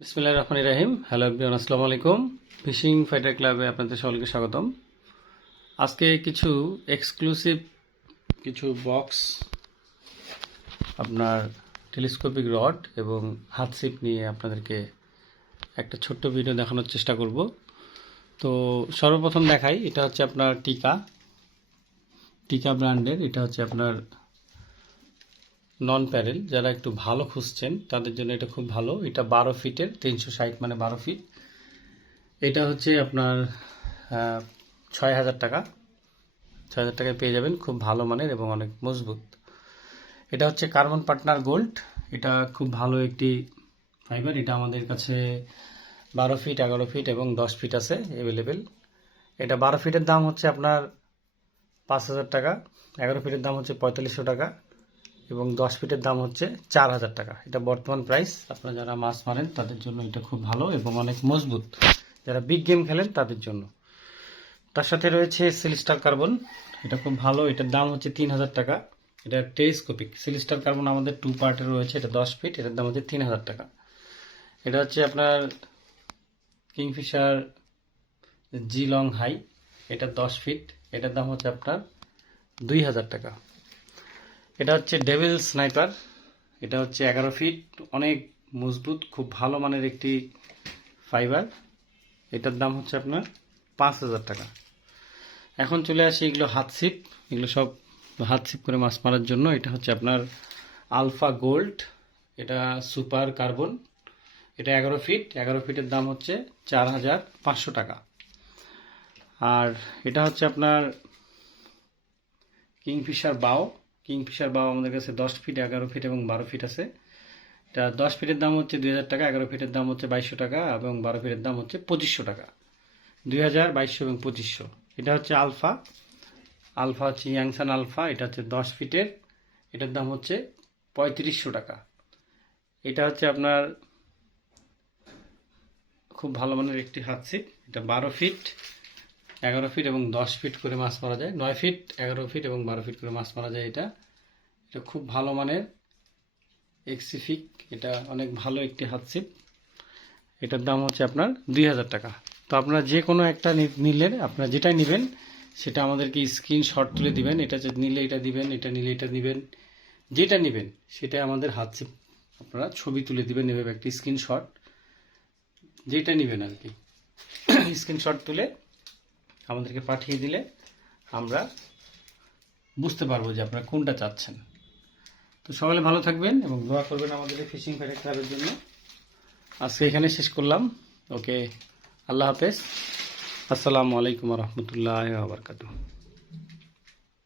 বিসমিল্লাহ রহমান রাহিম। Hello everyone, আসসালামু আলাইকুম। ফিশিং ফাইটার ক্লাবে আপনাদের সকলকে স্বাগতম। আজকে কিছু এক্সক্লুসিভ কিছু বক্স আপনার টেলিস্কোপিক রড এবং হাত সিপ নিয়ে আপনাদেরকে একটা ছোট্ট ভিডিও দেখানোর চেষ্টা করব। তো সর্বপ্রথম দেখাই, এটা হচ্ছে আপনার টিকা। টিকা ব্র্যান্ডের এটা হচ্ছে আপনার নন প্যারেল যারা একটু ভালো খুঁজছেন, তাদের জন্য এটা খুব ভালো। এটা বারো ফিটের, তিনশো ষাট মানে বারো ফিট। এটা হচ্ছে আপনার ছয় হাজার টাকা। ছয় হাজার টাকায় পেয়ে যাবেন, খুব ভালো মানের এবং অনেক মজবুত। এটা হচ্ছে কার্বন পার্টনার গোল্ড। এটা খুব ভালো একটি ফাইবার। এটা আমাদের কাছে বারো ফিট, এগারো ফিট এবং দশ ফিট আছে অ্যাভেলেবেল এটা বারো ফিটের দাম হচ্ছে আপনার পাঁচ হাজার টাকা। এগারো ফিটের দাম হচ্ছে পঁয়তাল্লিশশো টাকা। এবং দশ ফিটের দাম হচ্ছে চার হাজার টাকা। এটা বর্তমান প্রাইস আপনারা যারা মাছ মারেন, তাদের জন্য এটা খুব ভালো এবং অনেক মজবুত। যারা বিগ গেম খেলেন, তাদের জন্য। তার সাথে রয়েছে সিলিস্টার কার্বন এটা খুব ভালো। এটার দাম হচ্ছে তিন হাজার টাকা। এটা টেলিস্কোপিক সিলিস্টার কার্বন আমাদের টু পার্টের রয়েছে। এটা দশ ফিট এটার দাম হচ্ছে তিন হাজার টাকা। এটা হচ্ছে আপনার কিংফিশার জি লং হাই এটা দশ ফিট এটার দাম হচ্ছে আপনার দুই হাজার টাকা। এটা হচ্ছে ডেভিল স্নাইপার এটা হচ্ছে এগারো ফিট অনেক মজবুত, খুব ভালো মানের একটি ফাইবার এটার দাম হচ্ছে আপনার পাঁচ হাজার টাকা। এখন চলে আসি এগুলো হাত ছিপ এগুলো সব হাত ছিপ করে মাছ মারার জন্য। এটা হচ্ছে আপনার আলফা গোল্ড এটা সুপার কার্বন এটা এগারো ফিট এগারো ফিটের দাম হচ্ছে চার হাজার পাঁচশো টাকা। আর এটা হচ্ছে আপনার কিংফিশার বাও। কিংফিশার বাবা আমাদের কাছে দশ ফিট, এগারো ফিট এবং বারো ফিট আছে। এটা দশ ফিটের দাম হচ্ছে দুই হাজার টাকা, এগারো ফিটের দাম হচ্ছে বাইশশো টাকা এবং বারো ফিটের দাম হচ্ছে পঁচিশশো টাকা। দুই হাজার বাইশশো এবং পঁচিশশো। এটা হচ্ছে আলফা। আলফা হচ্ছে ইয়াংসান আলফা, এটা হচ্ছে দশ ফিটের। এটার দাম হচ্ছে পঁয়ত্রিশশো টাকা। এটা হচ্ছে আপনার খুব ভালো মানের একটি হাত ছিপ এটা বারো ফিট। এগারো ফিট এবং দশ ফিট করে মাছ মারা যায়। নয় ফিট এগারো ফিট এবং বারো ফিট করে মাছ মারা যায় এটা। এটা খুব ভালো মানের এক্সিফিক এটা অনেক ভালো একটি হাত ছিপ এটার দাম হচ্ছে আপনার দুই হাজার টাকা। তো আপনারা যে কোনো একটা নি- নিলেন, আপনারা যেটাই নেবেন, সেটা আমাদেরকে স্ক্রিনশট তুলে দিবেন। এটা নিলে এটা দিবেন, এটা নিলে এটা দিবেন। যেটা নেবেন সেটা আমাদের হাত ছিপ আপনারা ছবি তুলে দিবেন এভাবে একটি স্ক্রিনশট যেটা নেবেন আর কি। স্ক্রিনশট তুলে আমাদেরকে পাঠিয়ে দিলে আমরা বুঝতে পারব যে আপনারা কোনটা চাচ্ছেন। তো সকালে ভালো থাকবেন এবং দোয়া করবেন আমাদের এই ফিশিং ফেডেক ক্লাবের জন্য। আজকে এখানে শেষ করলাম। ওকে, আল্লাহ হাফেজ। আসসালামু আলাইকুম রহমতুল্লাহ বারকাতু